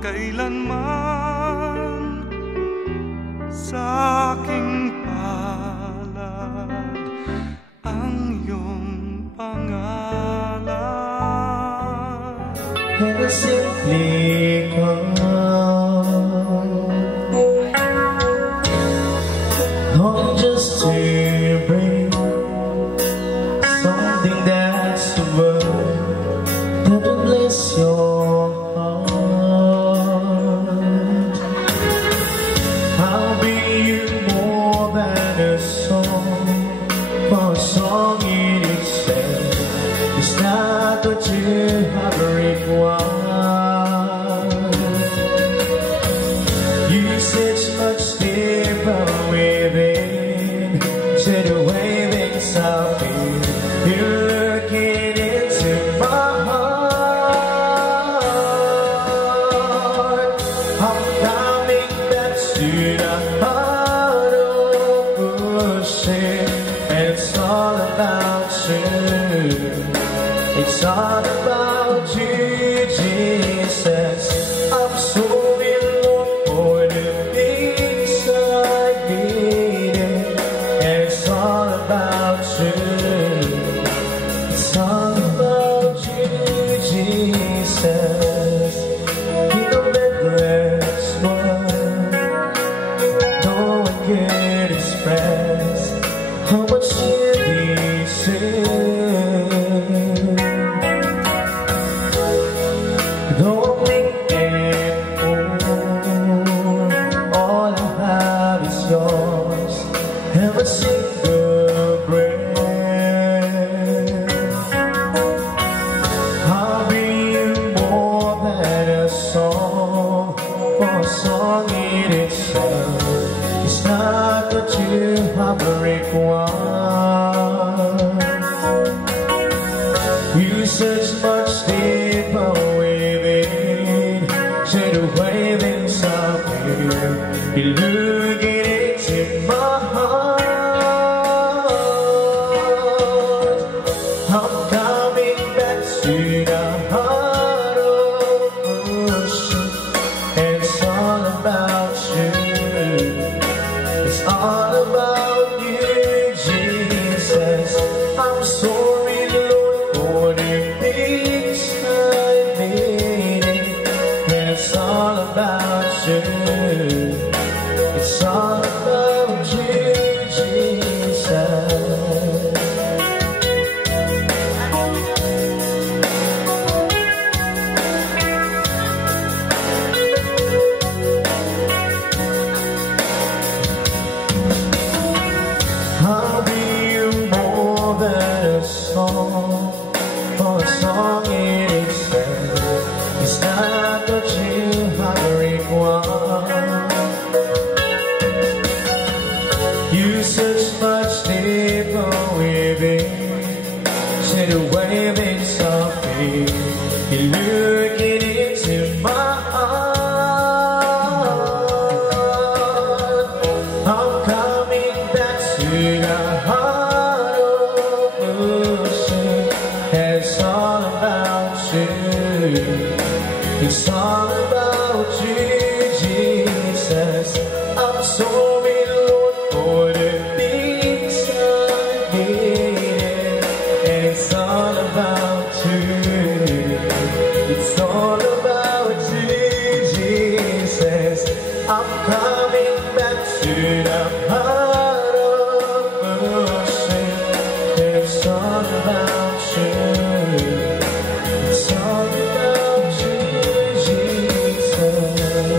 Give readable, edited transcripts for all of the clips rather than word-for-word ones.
kailanman sa aking palad ang iyong pangalan. And simply come, not just to bring something that's the word that will bless your heart. I'll be you more than a song, for a song in itself is not what you have required. You search much deeper within to the way things are feel. You're looking into my heart. I'm coming back to the heart of worship, and it's all about you. It's all about you, Jesus. I'm so in love for the things I needed, and it's all about you. It's all about you, Jesus. King of the endless world, no one can express how much you deserve. Though I'm weak and old, all I have is yours, every single breath. I'll be more than a song, for a song in itself is not what you have required. You search much deeper within to the way things are feel. You're looking into my heart. I'm coming back to the heart of worship, and it's all about you. It's all about you, Jesus. I'm sorry, Lord, for the things I needed, and it's all about you. It's all about you, Jesus. I'll be more than a song, for a song in itself is not what you have required. You search much deeper within to the way things are feel. You're looking into my heart. I'm coming back to the heart of worship, and it's all about you. It's all about you, Jesus. I'm sorry, Lord, for the things I needed, and it's all about you. It's all about you, Jesus. I'm coming back to the heart of worship, and it's all about you. It's all about you, Jesus.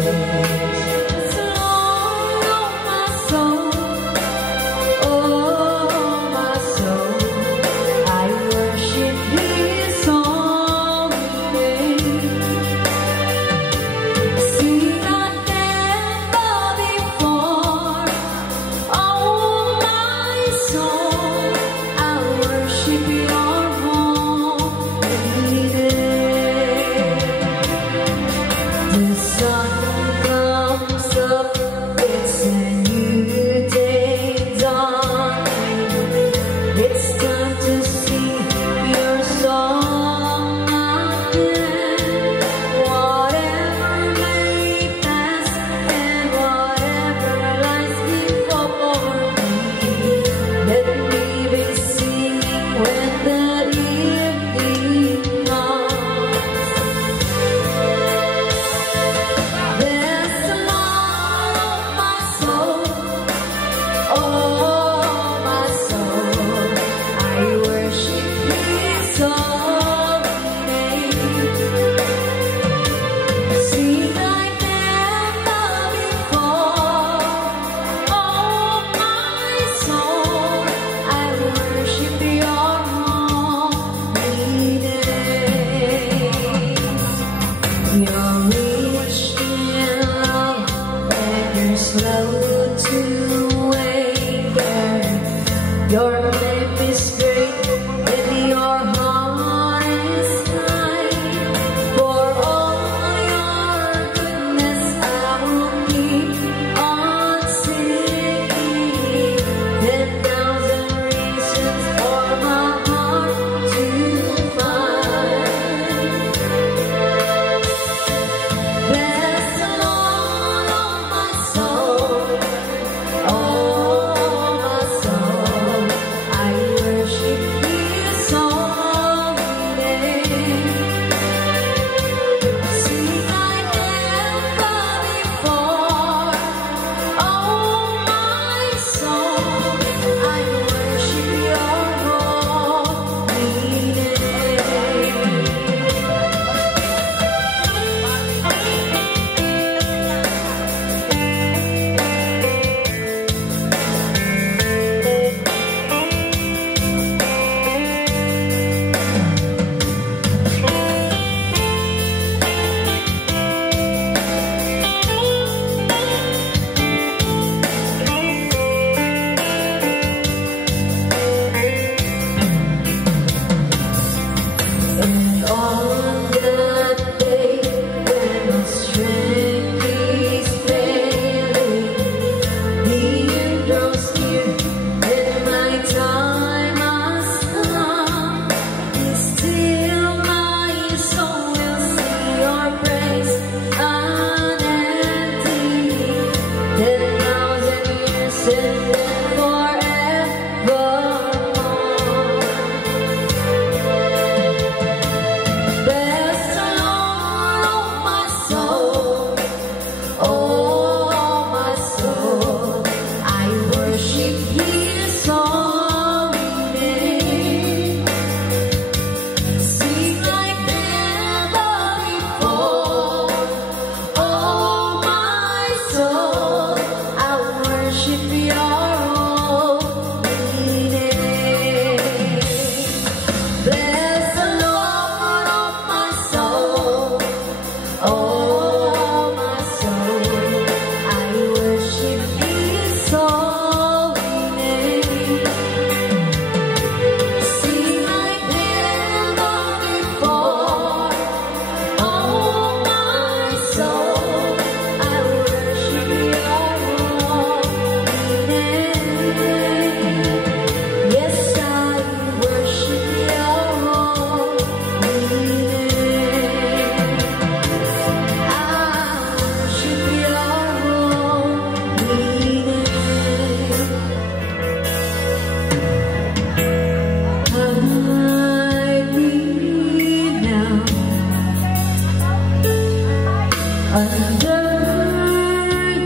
under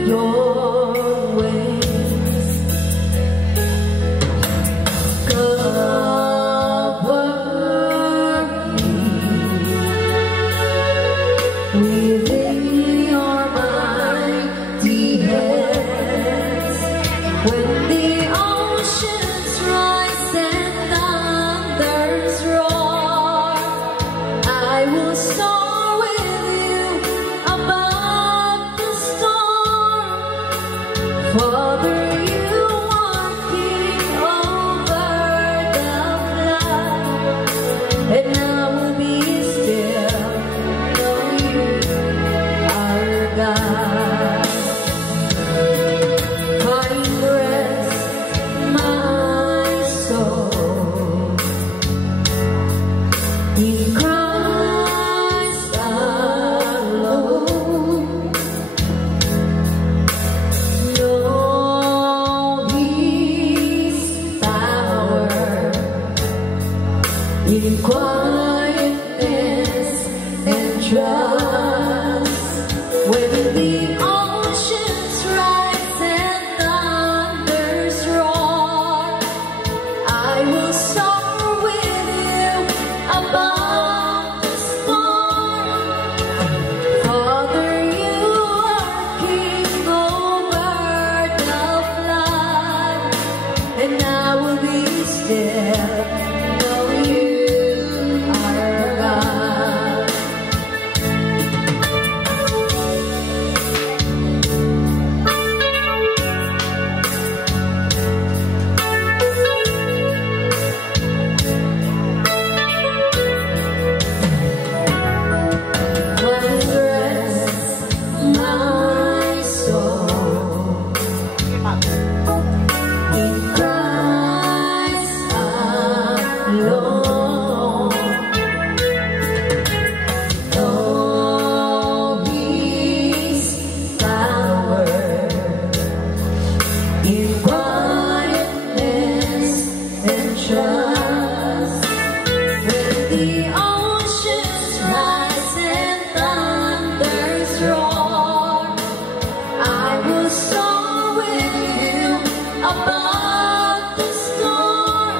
your wings. Cover me within your mighty hands. When the oceans rise and thunders roar, I will soar with you above the storm. Father, you are king over the flood, and I will be still, know you are God. Find rest, my soul, in Christ alone. Know His power in quietness and trust. When the oceans rise and thunders roar, I will soar with you above the storm. Father, you are king over the flood, and I will be still, know you are God. Find rest, my soul, in Christ alone. Know His power in quietness and trust. When the oceans rise and thunders roar, I will soar with you above the storm.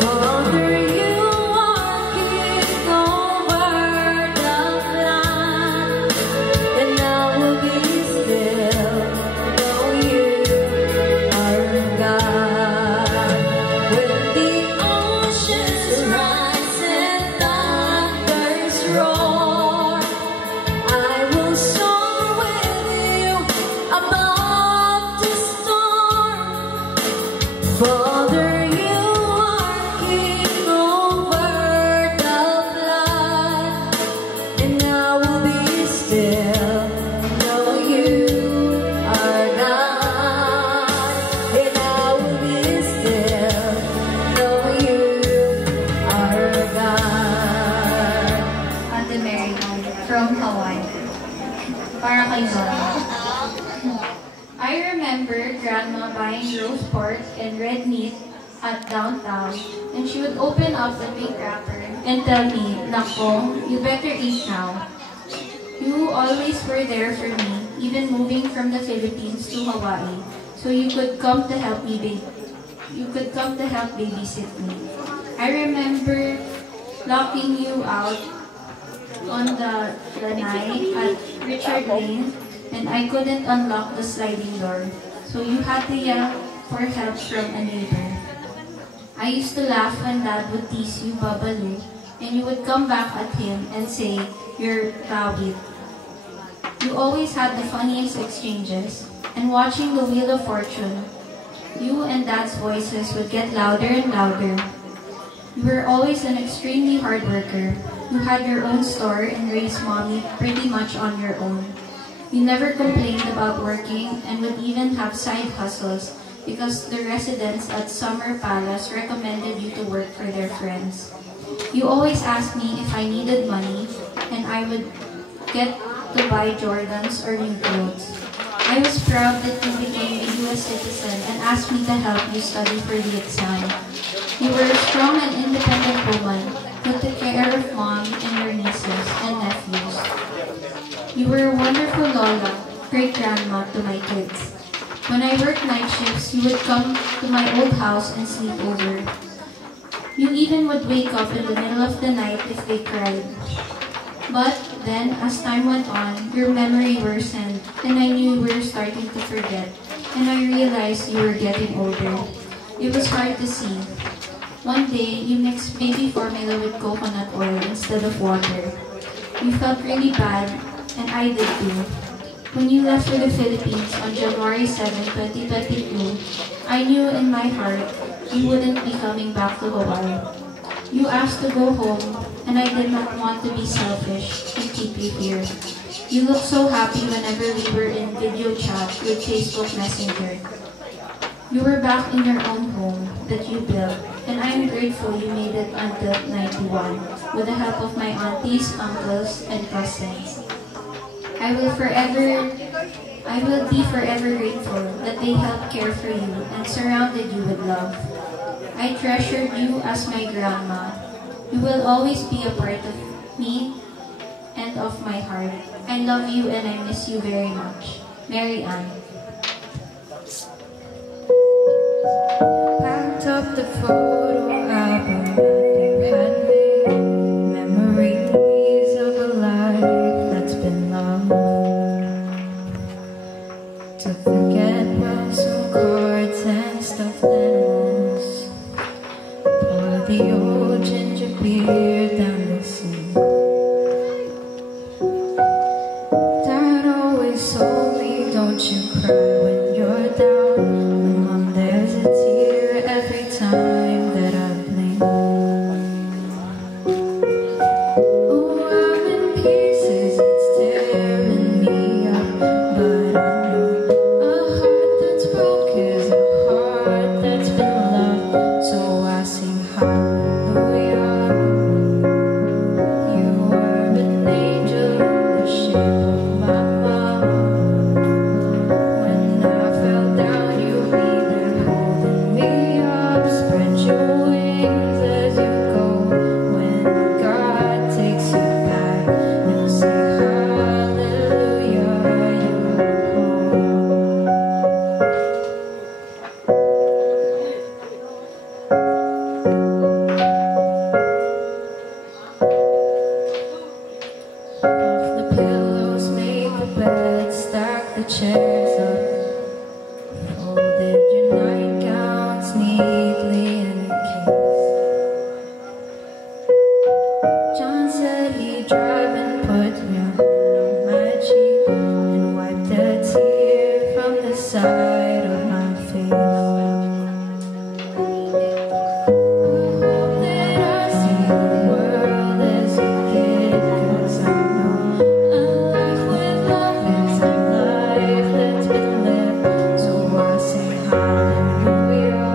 Father, you are king over the flood, and I will be still, know you are God. When the oceans rise and thunders roar, I will soar with you above the storm. Father, you are king over the flood, and I will be still, know you are God. And I will be still, know you are God. Ate Mary Ann from Hawaii. Para kay Zora. I remember Grandma buying roast pork and red meat at downtown, and she would open up the big wrapper and tell me, "Nako, you better eat now." You always were there for me, even moving from the Philippines to Hawaii, so you could come to help babysit me. I remember locking you out on the night at Richard Lane, and I couldn't unlock the sliding door, so you had to yell for help from a neighbor. I used to laugh when Dad would tease you, babalik, and you would come back at him and say, "You're rawit." You always had the funniest exchanges, and watching the Wheel of Fortune, you and Dad's voices would get louder and louder. You were always an extremely hard worker. You had your own store and raised Mommy pretty much on your own. You never complained about working and would even have side hustles because the residents at Summer Palace recommended you to work for their friends. You always asked me if I needed money, and I would get to buy Jordans or new clothes. I was proud that you became a U.S. citizen and asked me to help you study for the exam. You were a strong and independent woman who took care of Mom and your nieces and nephews. You You were a wonderful Lola, great-grandma to my kids. When I worked night shifts, you would come to my old house and sleep over. You even would wake up in the middle of the night if they cried. But then, as time went on, your memory worsened, and I knew you were starting to forget, and I realized you were getting older. It was hard to see. One day, you mixed baby formula with coconut oil instead of water. You felt really bad, and I did too. When you left for the Philippines on January 7, 2022, I knew in my heart you wouldn't be coming back to Hawaii. You asked to go home, and I did not want to be selfish and keep you here. You looked so happy whenever we were in video chat with Facebook Messenger. You were back in your own home that you built, and I am grateful you made it until 91 with the help of my aunties, uncles, and cousins. I will be forever grateful that they helped care for you and surrounded you with love. I treasured you as my grandma. You will always be a part of me and of my heart. I love you and I miss you very much. Mary Ann. Packed up the photo album that you had made, memories of a life that's been loved. To forget, well, some cards and stuffed animals. Pour the old ginger beer down the sink. Dad always told me, don't you cry when you're down. Mom, there's a tear every time that I blink. Oh, I'm in pieces, it's tearing me up. But I know a heart that's broke is a heart that's been loved. So I sing hallelujah. You were an angel in the shape of my mom. When I fell down, you be there holding me up. Spread your wings as you go. When God takes you back, you'll say hallelujah. You're home. Off the pillows, make the bed, stack the chairs up. Folded your nightgowns neatly in a case. John said he'd drive and put your hand on my cheek and wipe the tear from the side of my face. I hope that I see the world as a kid, 'cause I know a life with love is a life that's been lived. So I sing hallelujah.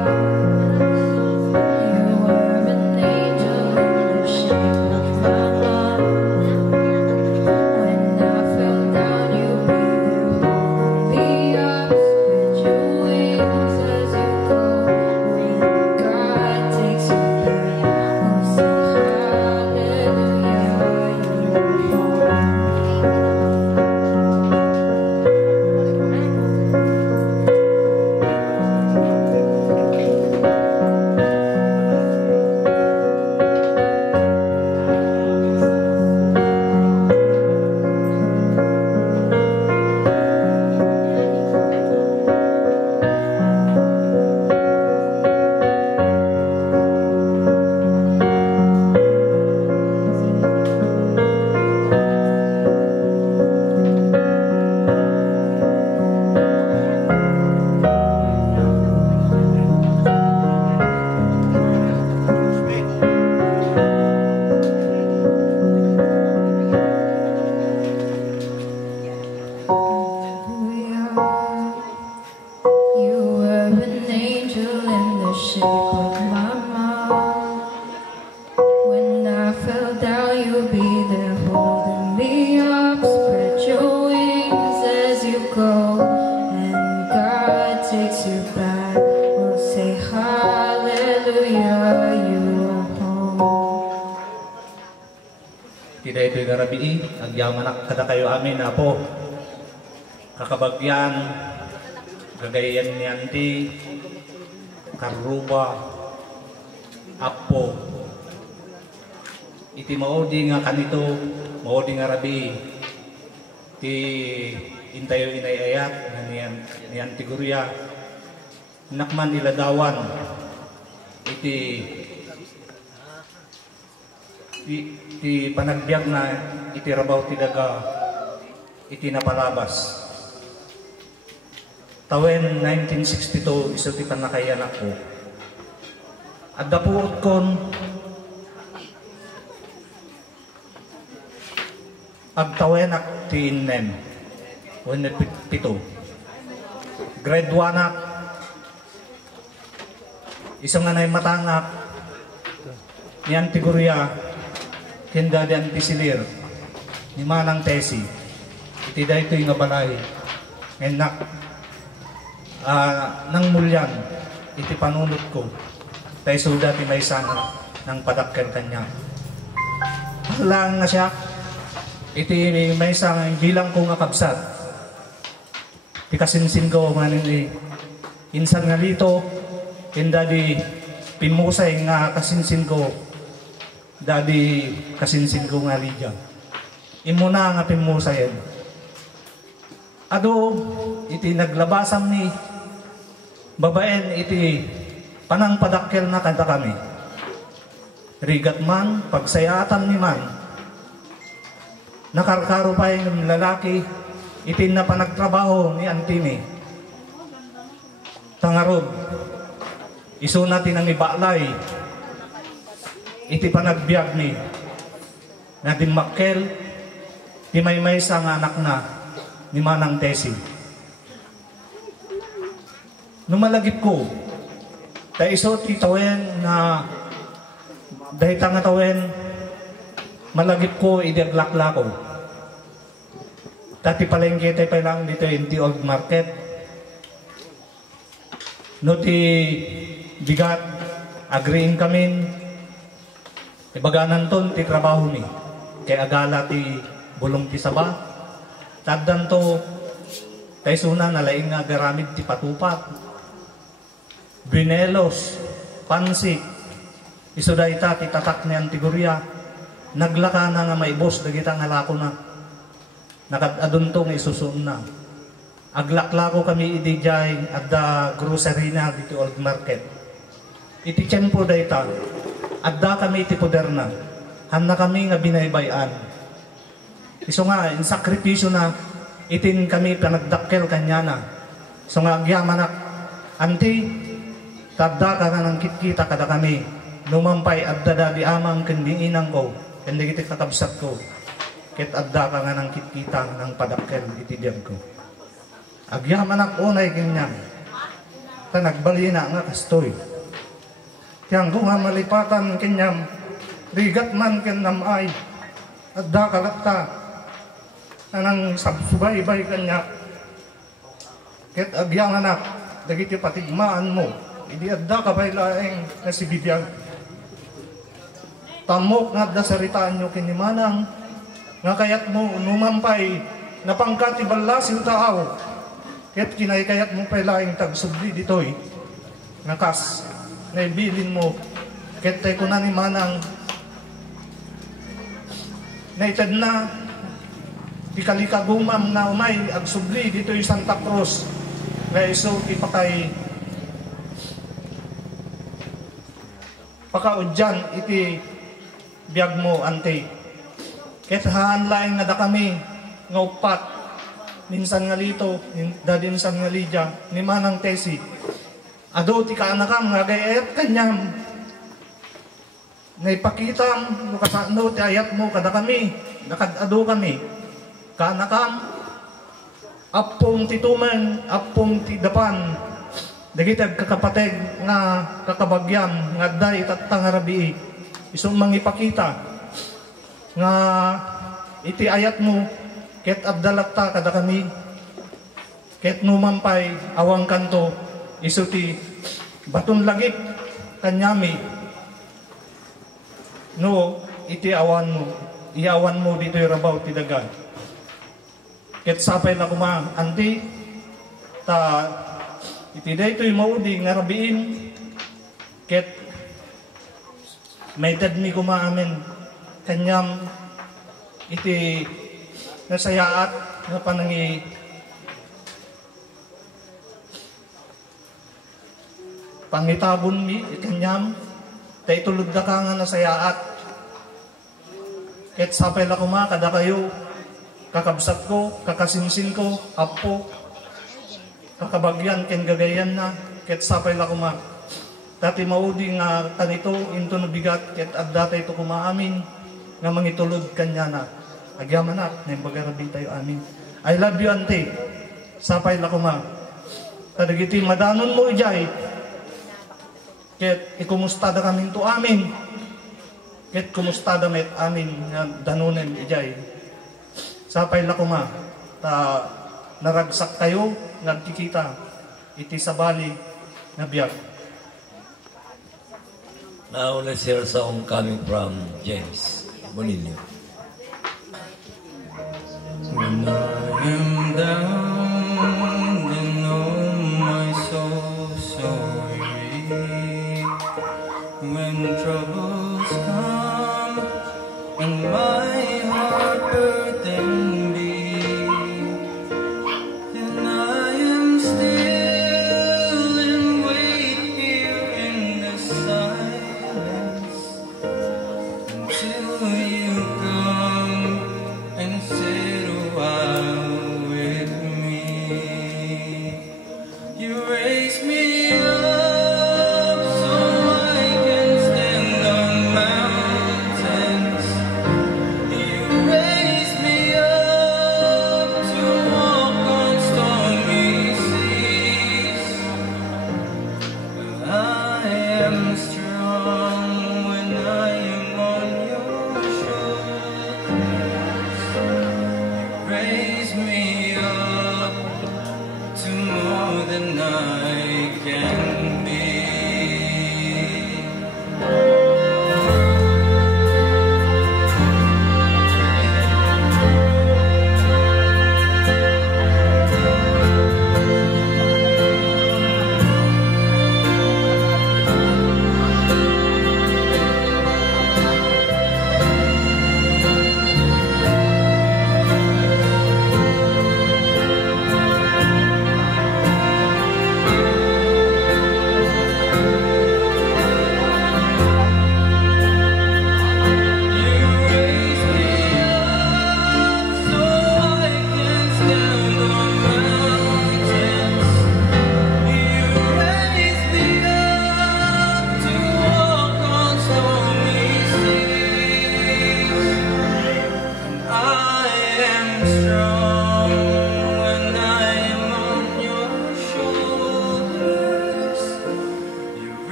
You were an angel in the shape of my mom. Iti daytoy nga rabii, agyamanak kada kayo amin na po. Kakabagyan, gagayan ni Anti, Karuba, Apo. Iti maudi nga kanito, maudi nga rabii. Iti intayo inayayat nga ni Anti Guria. Nakman iladawan. Iti panagbiag na iti rabaw ti daga iti napalabas. Tawen 1962 iso ti panakayanak ko. At dapuot kon agtawenak ti innem. When pito. Grade 1 ak. Isang nga na matangak ni Anti Guria kenda di Anti Silir ni Manang Tesi iti dayto yung balay enak nang mulyan iti panunot ko tayo suda ti may sana ng padakkel kanya lang nga siya iti may sang bilang ko nga kabsat ti kasinsin ko manin insan nga lito kenda di pimusay nga kasinsin ko dadi kasinsin ko nga lidya imuna nga pimusayan ado iti naglabasam ni babaen iti panang padakkel na kanta kami rigat man pagsayatan ni man nakarkaro pa yung lalaki iti na panagtrabaho ni Antimi tangarod iso natin ang ibalay iti panagbiag ni natin makkel ti may sang anak na ni Manang Tesi. Numalagip ko ta iso ti tawen na dahita nga tawen malagip ko idiaglaklako tati palengke tayo pa lang dito yung ti old market no ti bigat agreeing kami ibaganan ton ti trabaho ni kay agala ti bulong ti saba taddan to tayo suna nalaing nga garamid ti patupat binelos pansik iso dayta ti tatak ni Anti Guria naglaka na nga maibos dagita nga lako na nakadadon to nga isusun na aglaklako kami idijay at the grocery na dito old market iti tiyempo dayta adda kami iti poder na handa kami nga binaybayan iso nga in sakripisyo na itin kami panagdakkel kanya na so nga agyamanak Anti tadda ka nga ng kitkita kada kami numampay adda dadi amang kendinginang ko kendi kiti kakabsat ko ket adda ka nga ng kitkita ng padakkel iti diyag ko agyamanak unay ganyan ta nagbalina nga kastoy yang kung nga malipatan kenyam rigat man kenyam ay adda kalakta anang sabsubay-bay kanya ket agyang anak dagiti patigmaan mo idi adda kabay laeng nasibidyan tamok nga adda saritaan nyo kinimanang nga kayat mo numampay napangkat ibalasin taaw ket kinaykayat mo pay laeng tagsubli ditoy nakas naibilin mo ket tay ko na ni manang naitad na ikalikagumam na umay agsubli dito yung Santa Cruz na iso ipakay pakaudyan iti biyag mo Ante ket haan laing nga da kami nga upat minsan nga lito dadinsan nga lidya ni Manang Tesi ado ti kaanakam nga gayet kanyam naipakita mo kasano ti ayat mo kada kami nakadado kami kaanakam apong tituman apong tidapan dagitag kakapateg nga kakabagyan nga day tatangarabi isong mangipakita nga iti ayat mo ket abdalatta kada kami ket numampay awang kanto iso ti baton lagip kanyami no iti awan mo iyawan mo dito yung rabaw ti daga. Ket sapay na kuma, anti, ta, itiday ito yung maudi nga rabiin, ket, may tad mi kuma amin, kanyam, iti, nasayaat, nga panangi, pangitabon mi, kanyam, ta itulog da ka nga nasayaat, ket sapay na kuma, kada kayo, kakabsat ko, kakasinsin ko, apo, kakabagyan, ken gagayan na, ket sapay la kuma. Dati maudi nga tanito, into nabigat, ket adda ito kumaamin, nga mangitulod kanya na. Agyaman na, naibagarabi tayo amin. I love you, ante. Sapay la kuma. Tadagiti madanon mo ijay, ket ikumusta da kami to amin. Ket kumusta da met amin, nga danunen ijay. Sapay la kuma, ta naragsak kayo, nagkikita, iti sabali na biyag. Now let's hear a song coming from James Bonillo. When I am down and oh my soul so weary, when troubles come and my heart burden be, then I am still and wait here in the silence until you come and sit a while with me. You raise me up so I can stand on mountains. You raise me up to walk on stormy seas. I am strong when I am on your shoulders. You raise me up to more than I can be.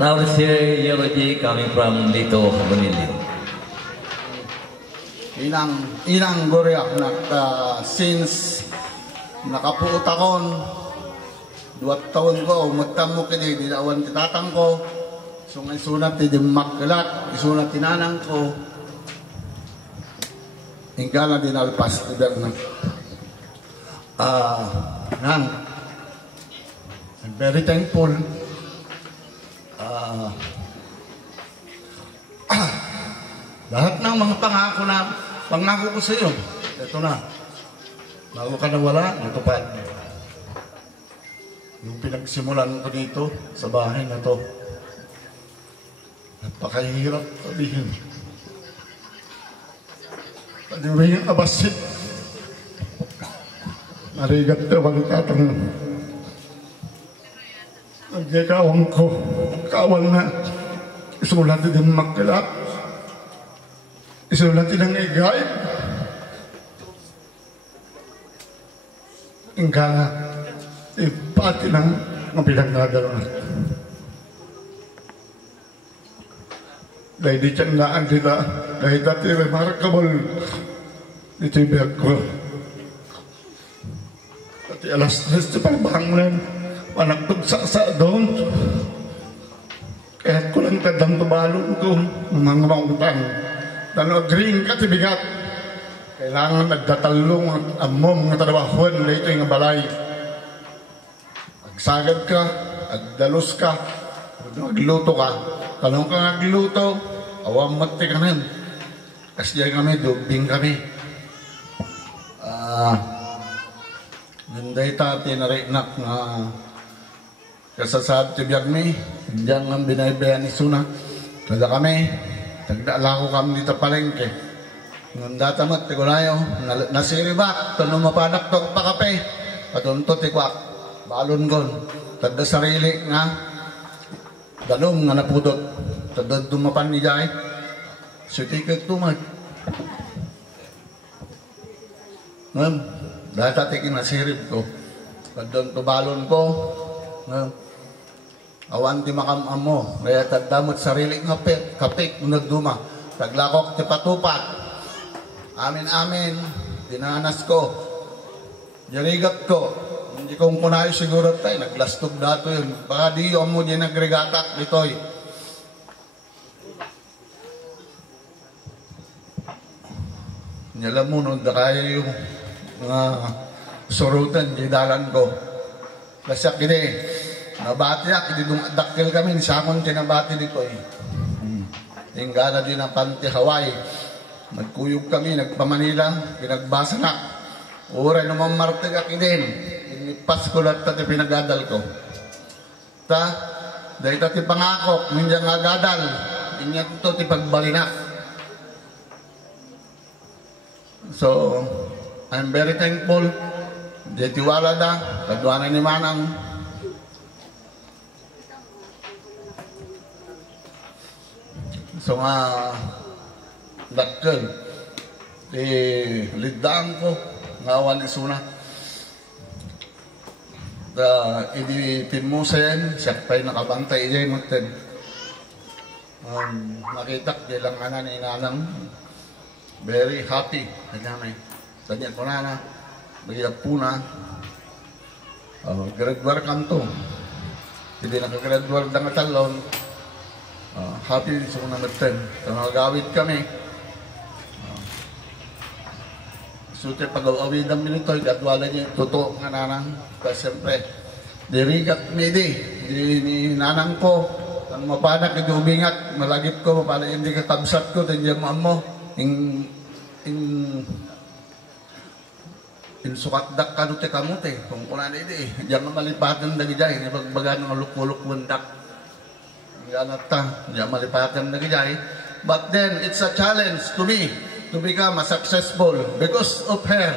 Now let's hear Yellow G coming from Lito, Bonilio. Inang Gorya, since nakapuot akon, 2 taon ko, magtamo kini, dinawan titatang ko, so ngay sunat ti magkalat, isunat tinanang ko, hingga na dinalpas ti Bernard. I'm very thankful. Lahat ng mga pangako ko sa iyo, ito na. Bago ka nawala, natupad. Yung pinagsimulan ko dito sa bahay na to, napakahirap sabihin. Pag-uwi yung abasit, narigat ka magtatang. Nagkakawang ko, kawal na. Isulat din magkalat. Isulat din ang igay. Hingga na, ipati ng mga pinagdadalaman. Dahil di tiyandaan sila, dahil dati remarkable dito yung biyag ko. Dati alas 3 di pagbangunan, panagtugsa doon. Kaya ko lang kadang tubalon ko, mga mautang. Tano agreeing ka, tibigat. Kailangan nagdatalong ang amom ng trabahuan na ito yung balay. Agsagad ka, agdalos ka, agluto ka. Talong ka agluto, awang mati ka rin. Kasi kami, dubing kami. Nanday tati na reinak na kasasad tibiyag mi. Diyan ang binaybayan ni Suna. Kada kami, tagdala ko kami dito palengke. Nung datamat, tigulayo, nasiribak, tanong mapanak to pakape. Patunto tikwak, balon gon. Tagda sarili nga, dalong nga napudot. Tagda dumapan ni Jai. Sutikag tumag. Ngayon, dahil tatikin nasirib ko. Tagda balon ko. Ngayon, awan ti makamam mo. Kaya tagdamot sarili nga kapik nagduma. Taglakok ti patupat. Amin, dinanas ko, jarigat ko, hindi kong kunayo siguro tayo, naglastog dato yun, baka di yung mo dyan nagregatak dito'y. Nyalam mo nun, kaya yung mga surutan, jidalan ko. Kasi kini, nabati ak, hindi dumadakil kami, nisakon tinabati dito'y. Hingga na din ang panti Hawaii. Nagkuyog kami, nagpamanila, pinagbasa na. Uray naman martig akidin. Inipas ko lahat tati pinagadal ko. Dahil tati pangakok, hindi nga gadal. Inya ito ti pagbalinak. So, I'm very thankful. Di tiwala da, kadwanan ni Manang. So dakkel lidaan ko ngawan ni Suna idi timusen siya pa'y nakabantay dyan magten nakitak di lang ana ni Nanang very happy nagamay tanya ko na bagay po na graduar kanto hindi nakagraduar na nga talon happy sa unang magten so nagawid kami. Suti pag-awawid ang minito, gadwala niya totoo nga nanang. Kasi siyempre, dirigat mi di nanang ko. Ang mapanak, hindi umingat, malagip ko, mapanak hindi katabsat ko, tandiyan mo. In sukatdak kanute kamute, kung kunan hindi, diyan malipatan na gijay, nipagbaga ng luk-luk wendak. Yan at diyan malipatan na gijay. But then, it's a challenge to me. To become a successful because of her.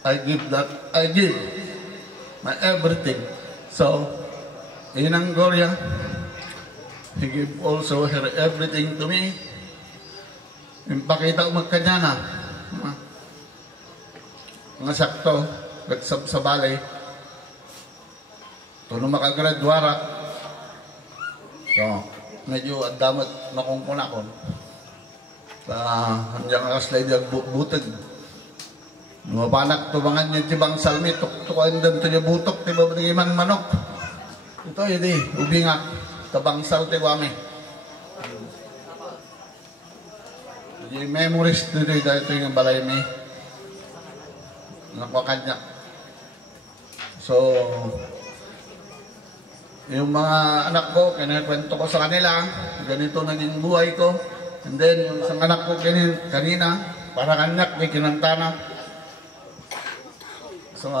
I give my everything. So, Inang Gloria, he give also her everything to me. Impakita ko magkanya na. Mga sakto, sa balay. Ito nung makagraduara. So, medyo adamot na kong kunakon. Hanggang nakaslide yung butag. Mapanak tubangan niya tibang salmi, tuktukan doon ito yung butok, tiba man manok. Ito, hindi, ubingak, tabang sal tiwami. Yung memories dito, ito yung balay may nakwakan niya. So, yung mga anak ko, kinakwento ko sa kanila, ganito naging buhay ko. And then, yung isang anak ko kanina, para kanak, may kinantana. So,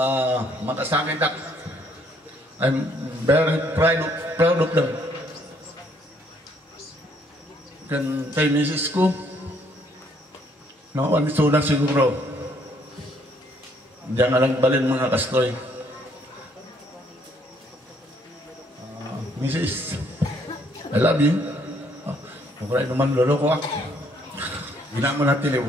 makasakit ako. I'm very proud of them. Kay misis ko, noon na siguro, diyan na lang balin mga kastoy. Mrs. I love you. Huwag naman lolo ko ako. Gina mo natin liw.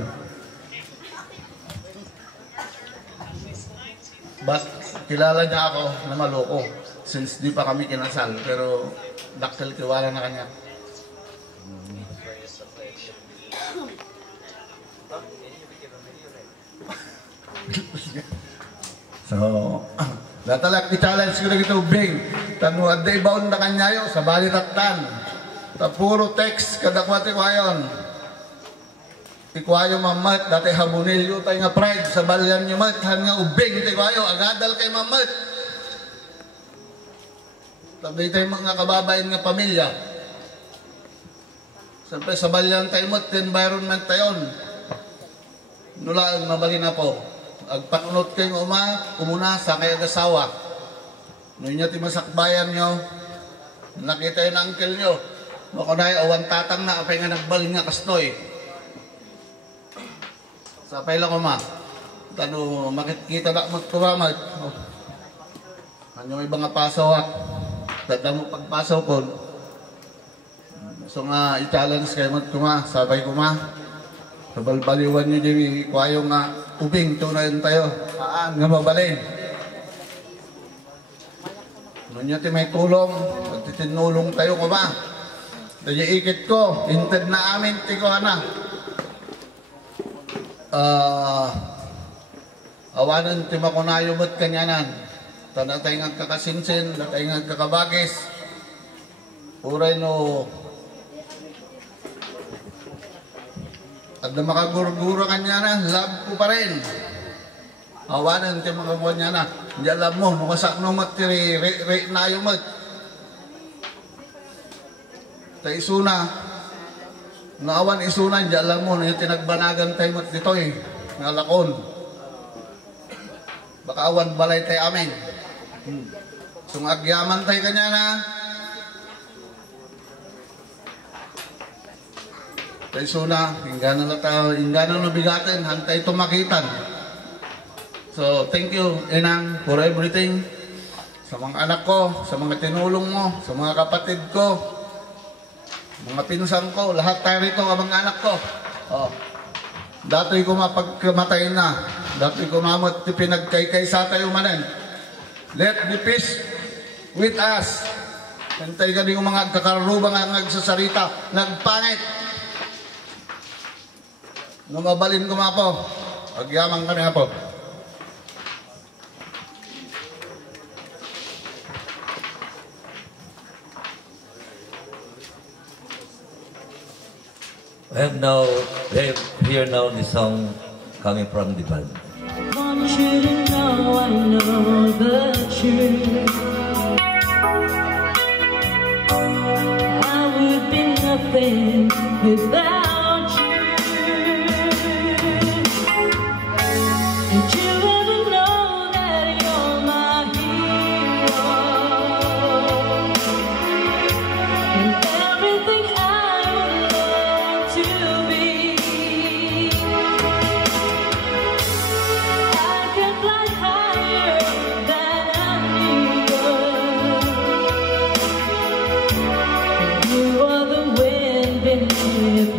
But kilala niya ako na maloko since di pa kami kinasal. Pero daktil tiwala na kanya. So, natalak i-challenge ko na ito, Bing. Tanu at day bound na kanyayo sa balitatan. Ta puro text kadakwati kwayon. Ikwayo mamat, dati habunilyo tayo nga pride sa balyan nyo mat. Han nga ubing, tikwayo, agadal kay mamat. Tabi tayo mga kababayan nga pamilya. Siyempre sa balyan tayo mat, environment tayon. Nulaan, mabalin na po. Agpanunot kayo umuna sa kay agasawa. Noon niya timasakbayan nyo, nakita yun ang uncle nyo. Makunay, awan tatang na, apay nga nagbalin nga kastoy. Sapay lang ko ma. Tano, makikita na magturamad. Ano ibang nga pasaw at dada mo pagpasaw ko. So nga, i-challenge kayo magtuma, sabay ko ma. Kabalbaliwan nyo dyan, kwayo nga, ubing, tunayin tayo. Saan nga mabalin. Noon niya may tulong, magtitinulong tayo ko ba? Daya ikit ko, hinted na amin, tiko na. Awanan timakunayo ba't kanyanan. Tanatay nga kakasinsin, natay nga kakabagis. Puray no, at na makaguruguro kanya na, love ko pa rin. Awanan kayo mga buwan niya na. Hindi alam mo, nukasak no matiri, na yung mat. Ta isuna. Naawan isuna, hindi alam mo, na yung tinagbanagan tayo mat dito eh. Ngalakon. Baka awan balay tayo amin. Sungagyaman tayo kanya na. Ta isuna, ingana na tayo, ingana na bigatin, hantay tumakitan. So, thank you, Inang, for everything. Sa mga anak ko, sa mga tinulong mo, sa mga kapatid ko, mga pinsan ko, lahat tayo rito, ang mga anak ko. Oh. Dato'y ko mapagkamatay na. Dato'y ko mamot, pinagkaykay sa tayo manan. Let the peace with us. Hantay ka din yung mga kakarubang ang nagsasarita, nagpangit. Numabalin ko mapo. Agyamang ka na po. We have here now the song coming from the band. I want you to know I know the truth. I would be nothing without you. Did you ever know that you're my hero? And everything I would love to be. I can fly higher than an eagle. You are the wind beneath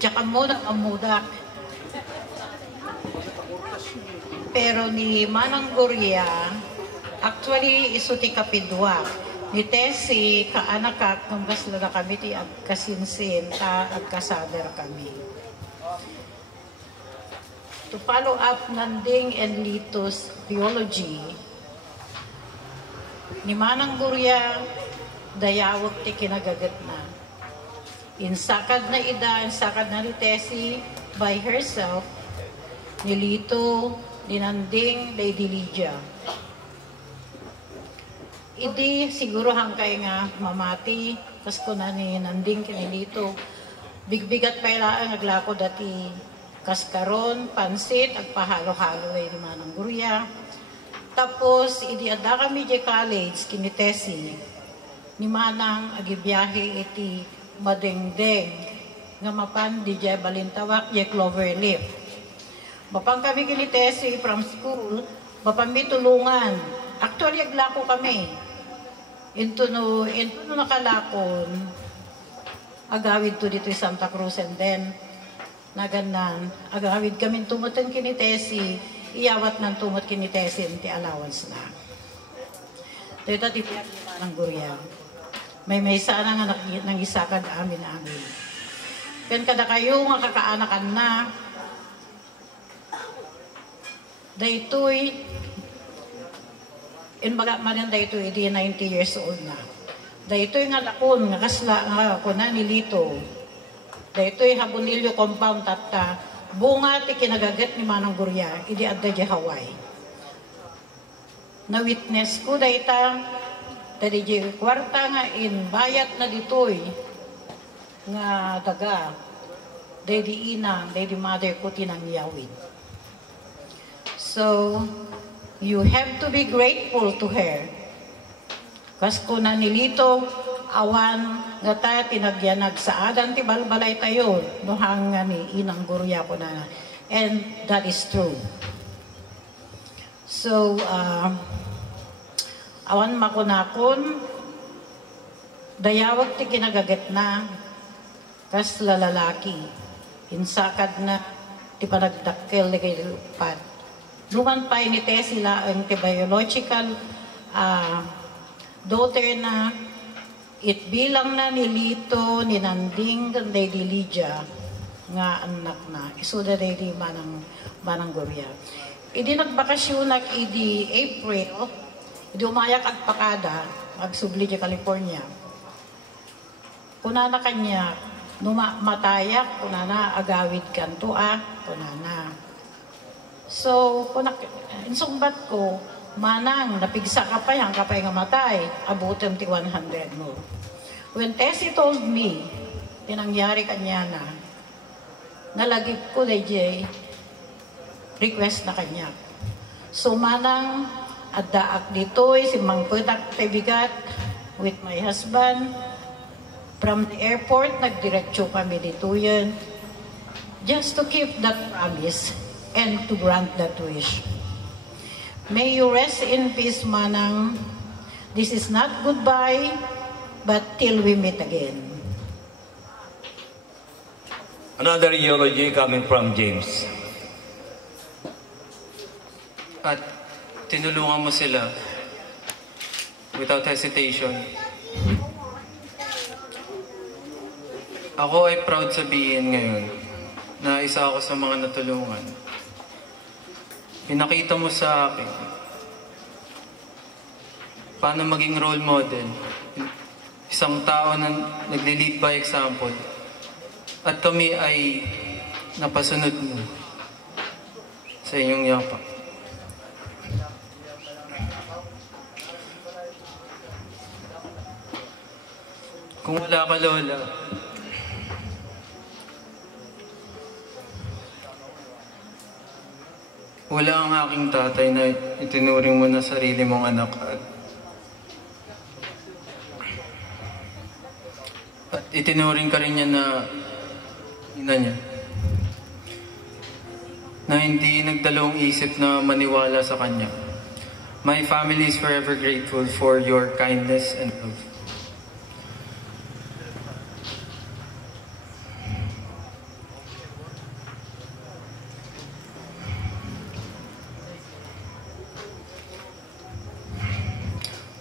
tsaka mo na mamudak. Pero ni Manang Guria, actually isuti kapidwa. Ni Tessie, kaanakak, nung basla na kami, ti agkasinsin, agkasader kami. To follow up Nanding and Lito's theology, ni Manang Guria, dayawag ti kinagagat na. Insakad na ida, insakad na ni Tessie by herself, ni Lito, ni Nanding, Lady Lydia. Idi siguro hangkay nga mamati, kasko na ni Nanding kinilito. Bigbigat pa ilaan naglako dati kaskaron, pansit, agpahalo-halo ay ni Manang Guria. Tapos, idi ada kami di college, kini Tessie. Ni Manang agibiyahe iti madengdeng. Nga mapan di jay balintawak, jay Cloverleaf. Mapang kami kini Tessie from school, mapambi tulungan. Actually, aglako kami. Into no nakalakon, agawid to dito Santa Cruz and then, naganan, agawid kami tumutan kini Tessie, iyawat ng tumot kini Tessie, ti allowance na. Dito tipiyak ng Guria. May sana nga nang isakad amin. Kan kada kayo nga kakaanakan na, daytoy, in baga manin daytoy, di 90 years old na. Daytoy nga lakon, nga kasla, nga kuna ni Lito. Daytoy Habonillo compound tatta, bunga ti kinagagat ni Manang Guria, idi adda di Hawaii. Na-witness ko dayta, dadi di kwarta nga in bayat na ditoy, nga daga, daydi inang, daydi mother ko tinangyawin. So, you have to be grateful to her. Kasko na nilito, awan nga tayo tinagyanag sa adan, ti balbalay tayo, nuhang nga ni Inang Guria ko na. And that is true. So, awan makunakon, dayawag ti kinagagat na, kas lalalaki, insakad na, ti panagdakkel ligay lupat. Luman pa ni Tessie sila ang biological daughter na it bilang na ni Lito, ni Nanding, Lady Lydia nga anak na. Isuda Lady Manang Guria. Idi nagbakasyonak idi April, idi umayak at pakada, agsubli di California. Kunana kanya, matayak, kunana agawid kantua, kunana. So, insumbat ko, Manang, napigsa ka pa yan, kapay nga matay, abutin ti 100 mo. When Tessie told me, pinangyari kanya na, nalagip ko DJ, request na kanya. So, Manang, addaak ditoy, si Mang Putak Tebigat, with my husband, from the airport, nagdiretso kami dito yun, just to keep that promise, and to grant that wish. May you rest in peace, Manang. This is not goodbye, but till we meet again. Another eulogy coming from James. At tinulungan mo sila without hesitation. Ako ay proud sabihin ngayon na isa ako sa mga natulungan. Pinakita mo sa akin paano maging role model. Isang tao na nagli-lead by example. At kami ay napasunod mo sa inyong yapak. Kung wala ka, Lola, wala ang aking tatay na itinuring mo na sarili mong anak at itinuring ka rin niya na ina niya na hindi nagdalawang isip na maniwala sa kanya. My family is forever grateful for your kindness and love.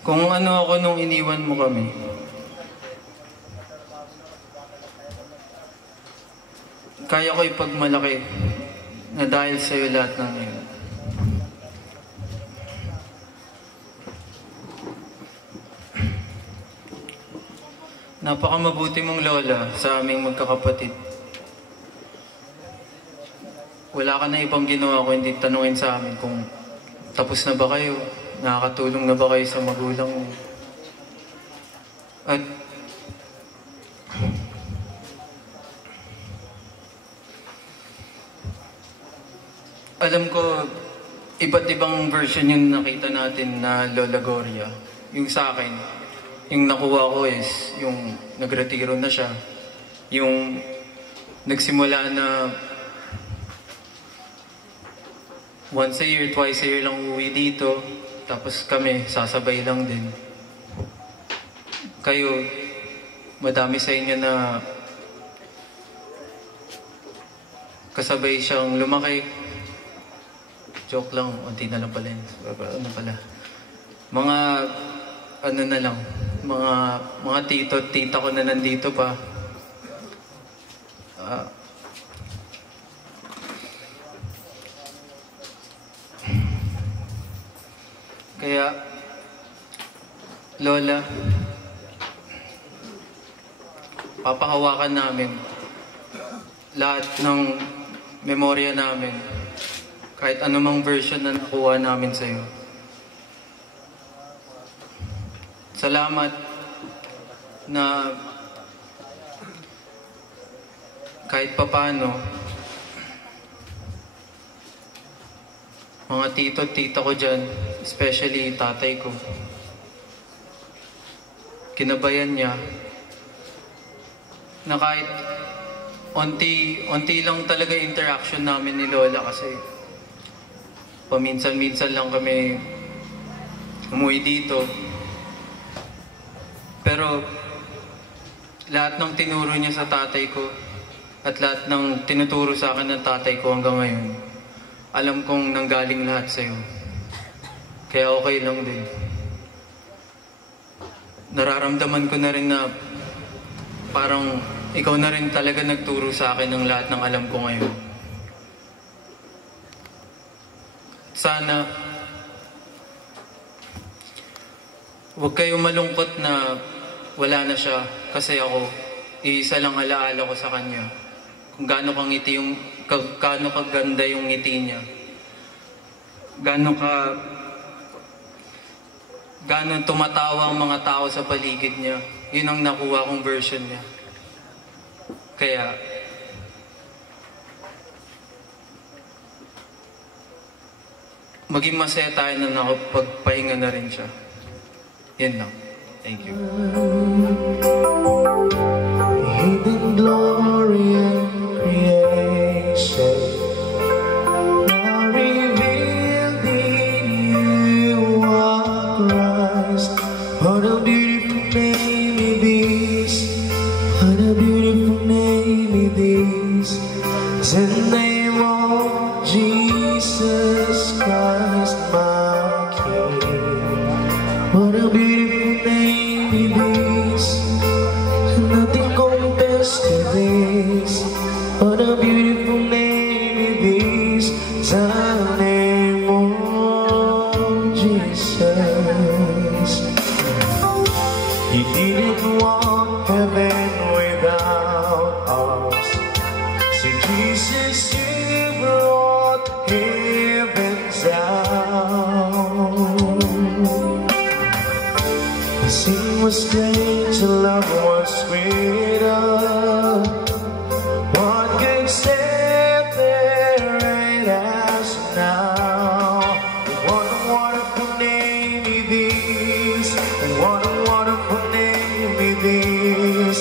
Kung ano ako nung iniwan mo kami. Kaya ko ipagmalaki na dahil sa'yo lahat ng ngayon. Napakamabuti mong lola sa aming magkakapatid. Wala ka na ibang ginawa ko hindi tanungin sa amin kung tapos na ba kayo, nakakatulong na ba kayo sa magulang mo. At alam ko, iba't ibang version yung nakita natin na Lola Gloria. Yung sa akin, yung nakuha ko is yung nagretiro na siya. Yung nagsimula na once a year, twice a year lang uwi dito. Tapos kami, sasabay lang din. Kayo, madami sa inyo na kasabay siyang lumaki. Joke lang, unti na lang pala yun. Ano pala? Mga, ano na lang, mga tito at tita ko na nandito pa. Kaya, Lola, papahawakan namin lahat ng memorya namin. Kahit anumang version na nakuha namin sa'yo. Salamat na kahit papano, mga tito at tita ko dyan, especially tatay ko, kinabayan niya na kahit onti lang talaga interaction namin ni Lola kasi paminsan-minsan lang kami umuwi dito. Pero lahat ng tinuro niya sa tatay ko at lahat ng tinuturo sa akin ng tatay ko hanggang ngayon, alam kong nanggaling lahat sa'yo. Kaya okay lang din. Nararamdaman ko na rin na parang ikaw na rin talaga nagturo sa akin ng lahat ng alam ko ngayon. Sana huwag kayong malungkot na wala na siya kasi ako, iisa lang alaala ko sa kanya. Kung gaano kaganda yung ngiti niya. Gaano tumatawa ang mga tao sa paligid niya. Yun ang nakuha kong version niya. Kaya maging masaya tayo na nakapagpahinga na rin siya. Yan lang. Thank you. Hidden glory and creation, now revealed in you are Christ. What a beautiful name it is. What a beautiful name it is. It's the name of Jesus Christ, my King. What a beautiful name it is. Nothing compares to this. What a beautiful name it is. The name of Jesus. You didn't want heaven without us. So Jesus, you brought heaven down. The sin was great, the love was greater. What could separate us now? What a wonderful name it is. What a wonderful name it is.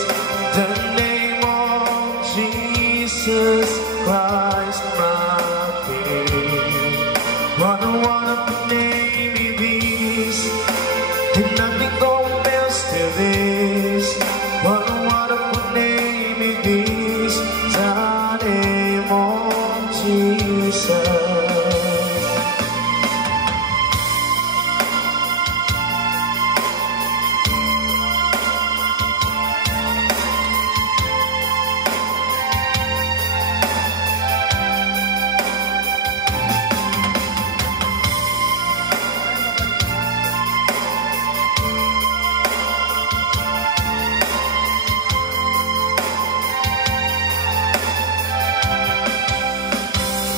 The name of Jesus Christ, my King. What a wonderful name it is. And nothing compares to this. What a wonderful name it is. The name of Jesus.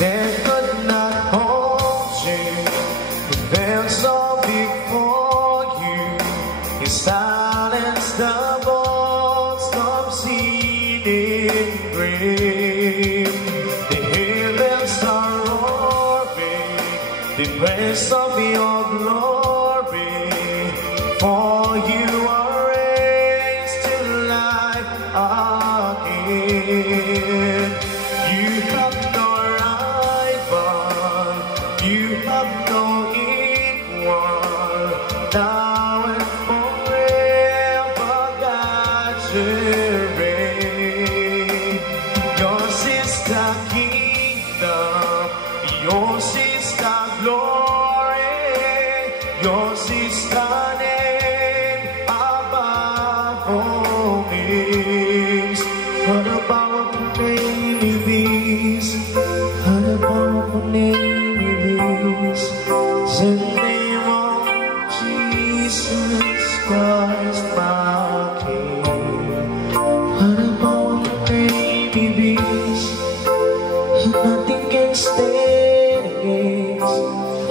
they could not hold you. Then saw before you, you silenced the voice of sin and grave. The heavens are roaring, the praise of your glory, for you are raised to life again. You have no rival, you have no equal, now and forever God shall reign. Yours is the kingdom, yours is the glory, yours is the name above all names. What a powerful name it is, what a powerful name it is. The name of Jesus Christ, my King. What a powerful name it is, nothing can stand against.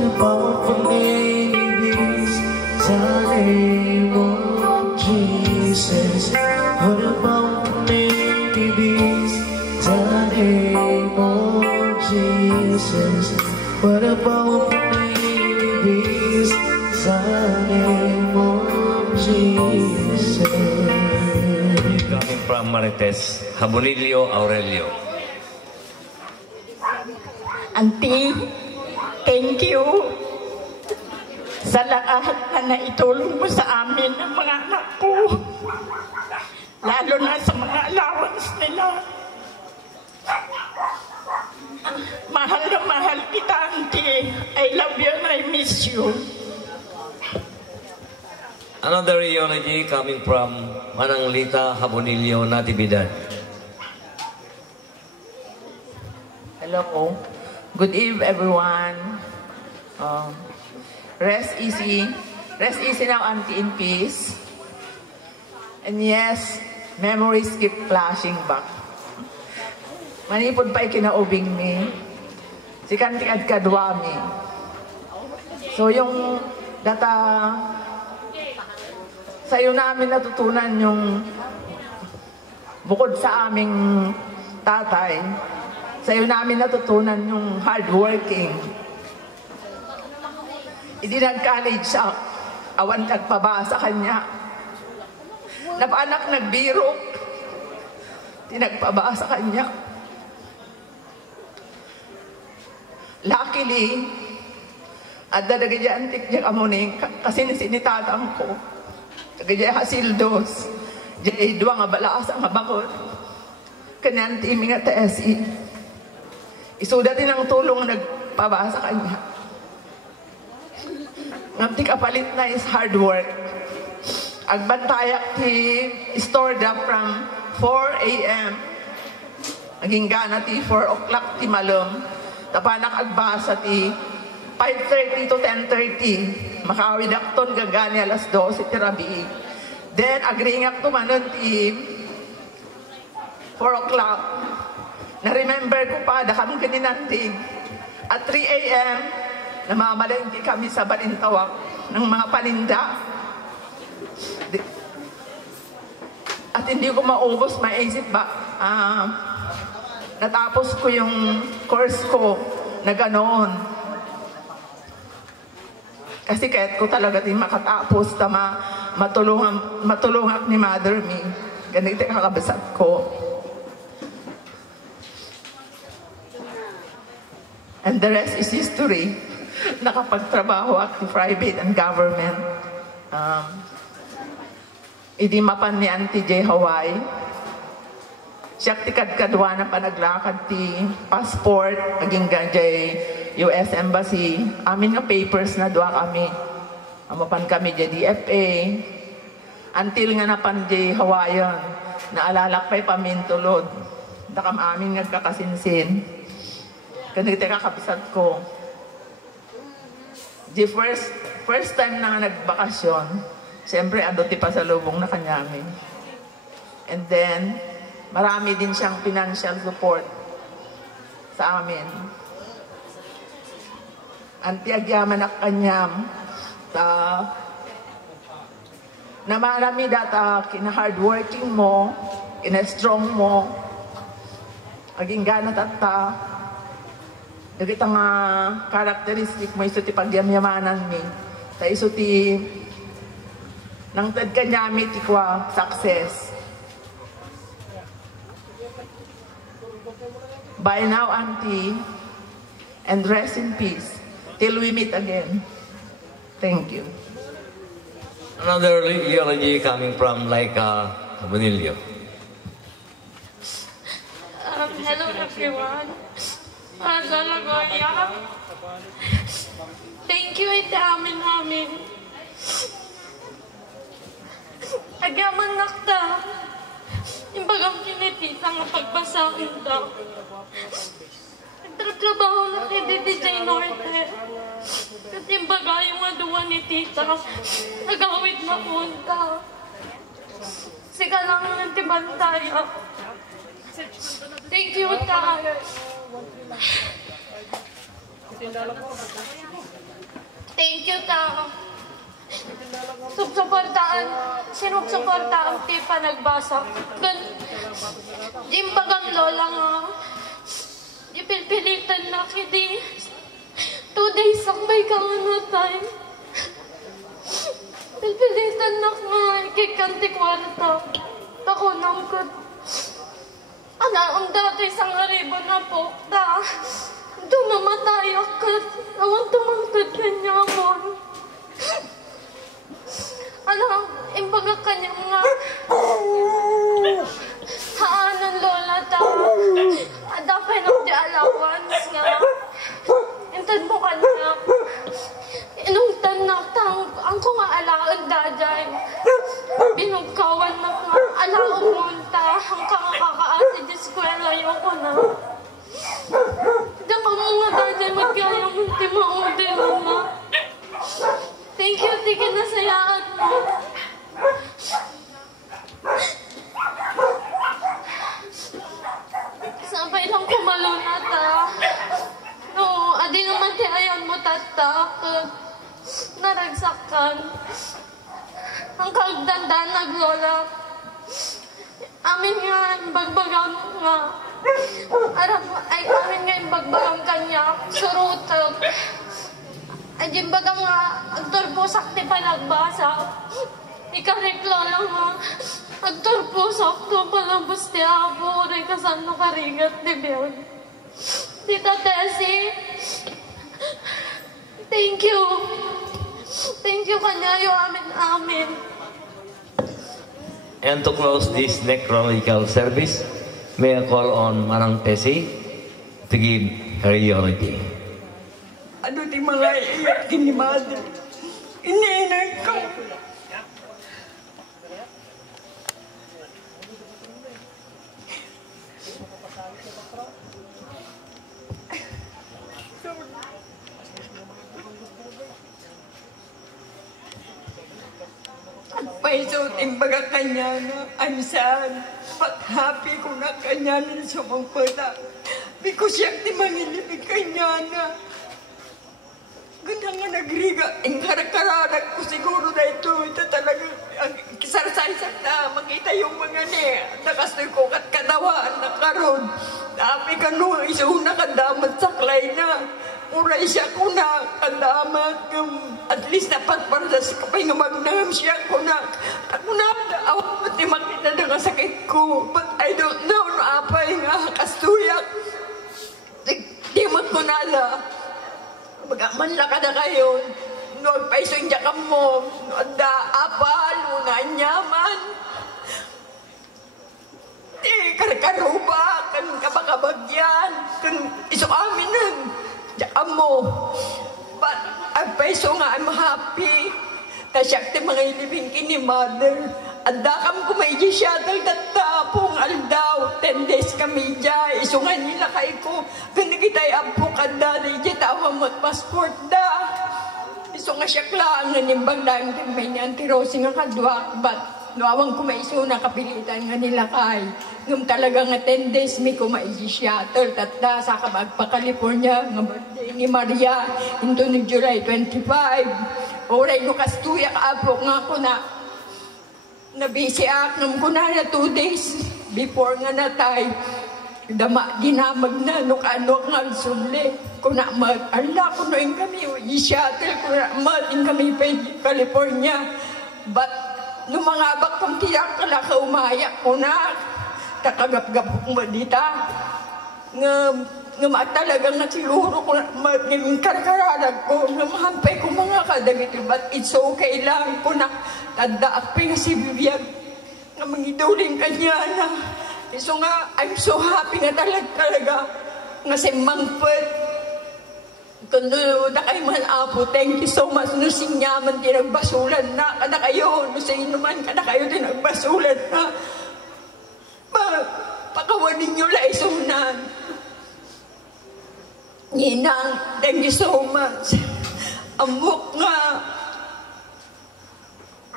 The powerful name it is, the name of Jesus. What a powerful name it is, the name of Jesus. What a powerful name it is, the name of Jesus. Coming from Marites, Habonilio Aurelio. Auntie, thank you sa lahat na naitulong mo sa amin ng mga anak ko. Lalo na sa mga allowance nila. Mahal na mahal kita, Auntie. I love you and I miss you. Another eulogy coming from Mananglita Habonilio Natividad. Hello. Good eve, everyone. Rest easy. Rest easy now, Auntie, in peace. And yes, memories keep flashing back. Manipod pa ikinaubing mi. Sikantikad kadwami. So yung data, sa'yo namin natutunan yung bukod sa aming tatay, sa'yo namin natutunan yung hardworking. Hindi nag-college siya, awan nagpaba sa kanya. Napaanak nagbiro, tinagpaba sa kanya. Luckily, at dadagaya antik niya kamuning, kasi sinitatang ko. Tagaya hasildos, jay dua nga balaas ang bakot. Kanyan timi nga TSE. Isuda din ang tulong nagpaba sa kanya. Ngamti kapalit na is hard work. Agbantayak ti stored up from 4 a.m. Naging gana ti 4 o'clock ti malum. Tapanak agbasa ti 5:30 to 10:30. Makawid akton gagani alas 12 ti rabi. Then agringak tumanon ti 4 o'clock. Na-remember ko pa, dakam kaninantig. At 3 a.m., namamalengke kami sa Balintawak ng mga paninda. At hindi ko maubos, maisip ba, natapos ko yung course ko na ganoon. Kasi kahit ko talaga din makatapos, matulungan ni Mother me. Ganito kakabasat ko. And the rest is history. Nakapagtrabaho at private and government. Idimapan ni Auntie J. Hawaii. Siya tikad-kadwa na panaglakad ti passport, naging ganjay US Embassy. Amin nga papers na dua kami. Amapan kami di DFA. Until nga napan J. Hawaiian, naalalak pa'y pamintulod. Dakam amin nga kakasinsin. Kanito kakabisat ko. Di first time na nagbakasyon, siyempre ando ti pasalubong na kanyami. And then, marami din siyang financial support sa amin. anti agyaman ak kanyam, na marami data kina-hardworking mo, kina-strong mo, aging gana tata, dagit ang karakteristik mo, iso ti pagyamyamanan mi, ta iso ti nang tad kanyami ti kwa success. Bye now, Auntie, and rest in peace till we meet again. Thank you. Another eulogy coming from Laika Bonilio. Hello everyone. Thank you iti amin. Agyaman nakta. Imbagang kinitita nga pagbasahin ta. Nagtratrabaho na kay DJ Norte. At imbaga yung aduwa ni tita, nagawid na punta. Sika lang ng tibantaya. Thank you, tayo. Thank you, tao. Sinusuportaan ti panagbasa. Imbagang lola nga. Ipilpilitan na kidi. 2 days ang may time. Pilpilitan na nga, ikikanti kwarta. Ako namkot. Ang dati isang aribo na po, dumamatay akat. Awan tumangtad kanya mo. Imbaga kanya nga. Haanan lola ta. Adapay ng di allowance nga. Intad mo kanya. Inungtan na ang ko nga alaon daday. Binugkawan na nga. Alaon munta. Ang kakakaasi di eskwela yung ko na. Daka mo nga daday magkaya munti maudin mo na. Thank you, tiki na sayaan mo. Sabay lang kumalo na ta. No, adi naman ti ayan mo tatak. Naragsakan. Ang kagdandan naglola. Amin nga, bagbagang nga. Amin nga yung bagbagang kanya. Surutag. Ay, bagang nga, agturpusak ti panagbasa. Ikariklola nga. Agturpusak to palabas ti abo. Ray kasan nakarigat ni Bion. Tita Tessie, thank you. Thank you kanyayo amin. And to close this necrological service, may I call on Manang Tessie to give her eulogy. Ano di mga iyak ni Mother? Iniinag ko. Paisot imbaga kanya na I'm sad but happy ko na kanya na sumangpala because siya di mangilibig kanya na ganda nga nagriga ang karakaradag ko siguro na ito talaga kisarsaysak na makita yung mga nakastoy ko kat kadawaan na karon dami ka no isuna kadamat saklay na uray siya ko na kandamat at least dapat para sa kapay nga magnam siya ko na ako na awat di makita na nga sakit ko but I don't know no apay nga kastuyak di magkunala magaman lang ka na kayo no paiso yung jakam mo no da apal no anyaman di karkaruba kan kabakabagyan kan iso aminan jakam mo but ang paiso nga I'm happy tasyak ti mga ilibing kini Mother andakam ko may shuttle tatapong aldaw 10 days kami dyan isungan nila kay ko ganda kita'y apo kanda na dyan tawang mag-passport da isungan siya klaan nga nimbang lang may niyan ti Rosie nga kadwak but Nuawang ko maiso na kapilitan nga nila kay. Ngam talaga nga 10 days mi ko maisi-shuttle. Tatda sa kabagpa California. Nga birthday ni Maria. Into ni July 25. Oray no kastuya kaapok nga ko na. Nabisi aknam ko na 2 days. Before nga natay. Ginamag na. Ano nga sumli. Kung na mag-ala ko na yung kami. I-shuttle ko na mag-in kami pa California. But nung mga bakang tiyak kala ka umaya ko na. Takagap-gap ko dita. Nga talagang nga siguro ko maging karkararag ko. Nga mahampay ko mga kadagit. But it's okay lang ko na tadaak pa nga si Vivian. Nga mangiduling kanya na. So nga, I'm so happy nga talaga. Nga si Mangpet. Kundo na kayo man apo, thank you so much. No sinyaman tinagbasulan na. Kada kayo, no sa inuman, kada kayo tinagbasulan na. Pakawanin nyo lang isunan. Ninang, thank you so much. Amok nga.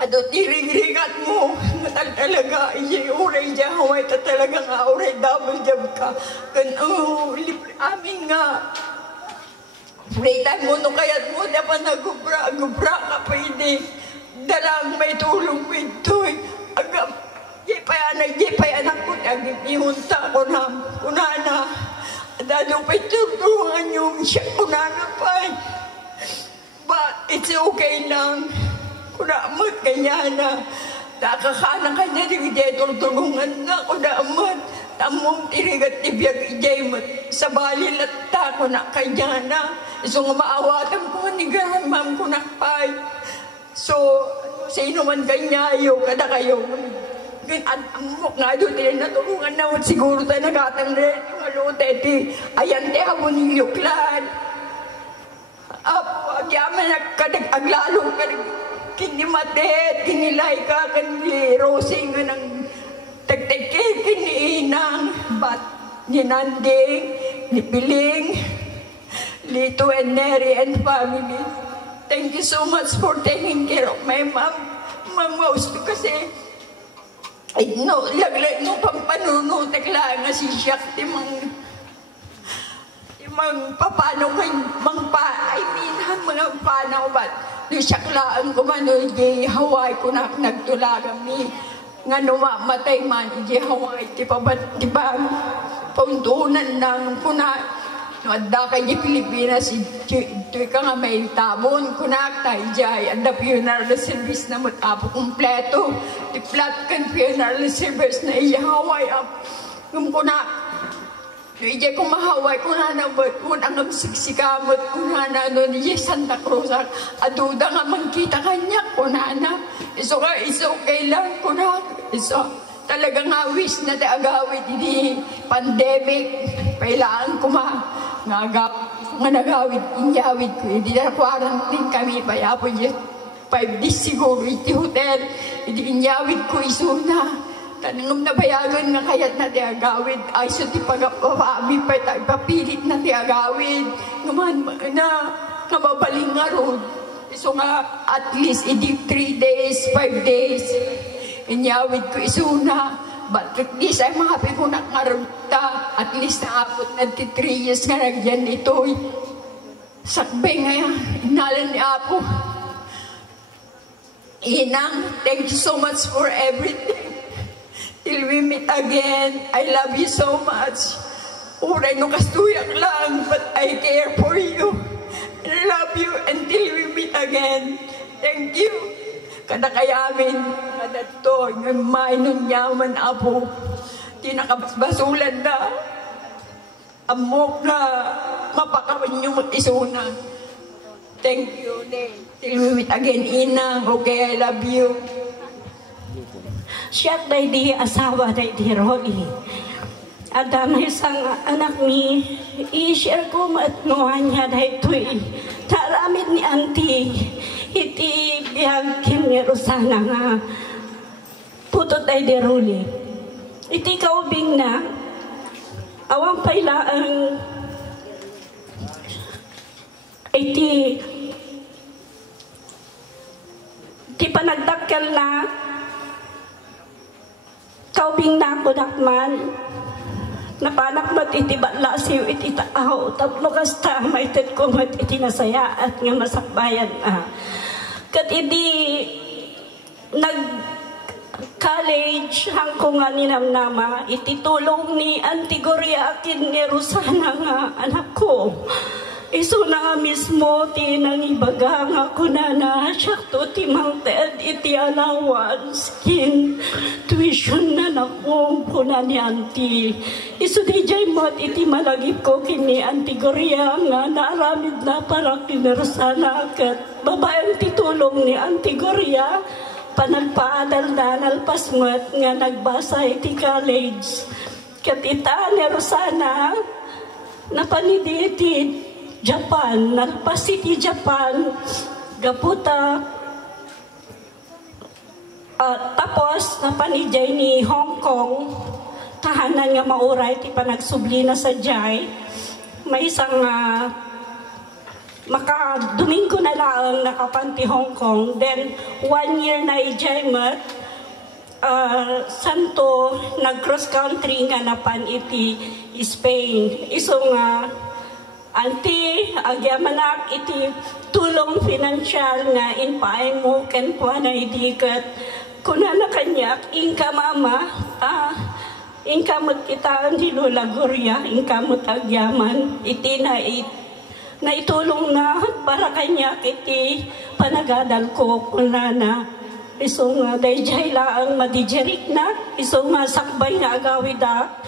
Ado tiring-ringat mo. Talaga, uray dyan, Hawaii ta talaga nga, uray double job ka. Amin nga. Playtime mo, nung kayat mo, dapat nagubra ka pwede. Dalang may tulong pintoy. Agam, anak ko, ihunta ko na, kunana. Dalo pa tulungan yung siya, kunana pa. But it's okay lang. Kunamot kanya na. Nakakana kanya, tulungan na, kunamot. Tamong tirigat tibiyag ijay sa bali latta ko na kanya na. So nga maawatan ko ni ma'am ko nakpay. So, sa inuman kanyayo, kada kayo. Amok nga doon, natulungan na siguro tayo nagatang rin. Yung alote, ayan te, habon yung yuklan. Apo, agyaman nagkadag-aglalo ka kinimatet, kinilay ka, kanili, rosing nga ng tagtagkik, kiniinang, bat, ni Nanding, ni Piling, Lito and Neri and family. Thank you so much for taking care of my mom. Ma'am Mausto kasi, no, laglag no pampanunutek lang nga si Siak, timang papano kay I mean, mga panaw ba't, no Siak lang kumano, di Hawaii ko na nagtulagang ni, nga numamatay man, di Hawaii, di pa pauntunan ng kuna, no adda kay di Pilipinas, ito'y ka nga may tabon, kunak tayo jay, adda funeral service na matapo kompleto, di flat kan funeral service na iya Hawaii, yung kunak, no iya kung mahaway, kuna na ba't, unang siksikamot, kuna na no, iya Santa Cruz, aduda nga mangkita kanya, kuna na, iso ka, it's okay lang, kunak, iso, talaga nga wish na agawid ini pandemic, kailangan nga nagawid, inyawid ko, hindi na quarantine kami, kaya po 5 days siguro, iti hotel, hindi inyawid ko iso na, tanong na bayagan nga kayat na agawid, ay so di pagpapami pa, ipapilit na agawid, naman na, namabaling nga ron, iso nga, at least, hindi 3 days, 5 days, inyawid ko iso na, but at least ay mahapi ko na karunta. At least naapot na 3 years nga nagyan ito. Sakbay nga inalan ni Apo. Inang, thank you so much for everything. Till we meet again, I love you so much. Uray no kastuyak lang, but I care for you. I love you until we meet again. Thank you. Kada kayamin, kada to, yung mainon yaman Apo, tinakabasulan na, amok na, mapakawan yung isuna. Thank you, till we meet again, Inang, okay, I love you. Siya day di asawa day di Roy. Ada may isang anak ni, i-share ko matnuhan niya day tuy. Taramid ni auntie, iti biyag kimiro sana nga putot ay deruli iti kaubing na awang pailaang iti panagdakkel na budak man. Napanak mat iti batla siyo iti taaw. Tapno kasta maitit ko mat iti nasaya at nga masakbayan na. Kat iti nag-college hangko nga ninamnama, iti tulong ni Auntie Gloria akin ni Rosana nga anak ko. Iso na nga mismo ti nangibaga nga kunana siyak to ti mangted iti allowance kin tuition na nakong kuna ni Auntie. Iso di jay mat iti malagip ko kin ni Auntie Gloria nga naaramid na para kinarasana kat babaeng titulong ni Auntie Gloria panagpaadal na nalpas ngat nga nagbasa iti college. Kat ita ni Rosana napanidi iti Japan, nalpas iti Japan, gaputa, tapos napanijay ni Hong Kong, tahanan nga mauray, ti panagsubli na sa Jai, may isang maka-Domingo na lang nakapanti Hong Kong, then 1 year na ijay mat, santo, nag-cross country nga napan iti Spain, iso nga, Auntie, agyamanak iti tulong finansyal nga inpaay mo ken po na idikat. Kuna na kanyak, inka mama, inka magkitaan di Lola Gloria, inka mo tagyaman, iti na itulong na para kanyak iti panagadal ko kuna na. Iso nga dayjay laang madijerik na, iso nga sakbay nga agawida.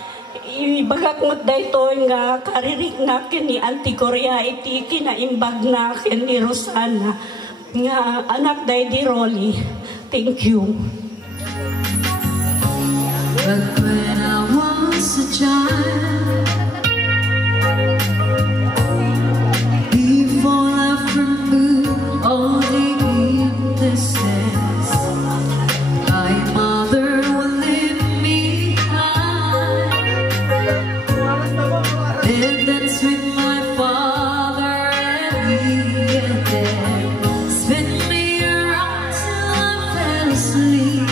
Ibagak mo daytoy nga karirik na ni Auntie Gloria iti kinaimbag na ni Rosana nga anak day di Rolly. Thank you. But when I was a child, before I food all the witnesses, my mother would leave me and dance with my father and then spin me around till I fell asleep.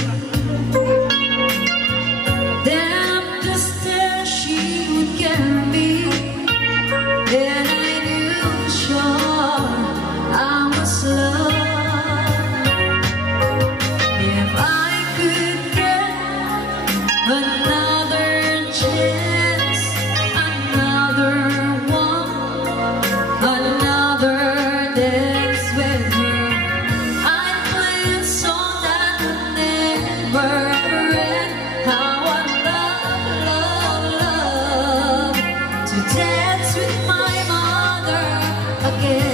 Then up the stairs she would carry me, and I knew for sure I was loved. If I could get another chance, another dance with her, I'd play a song that would never end. How I love to dance with my mother again.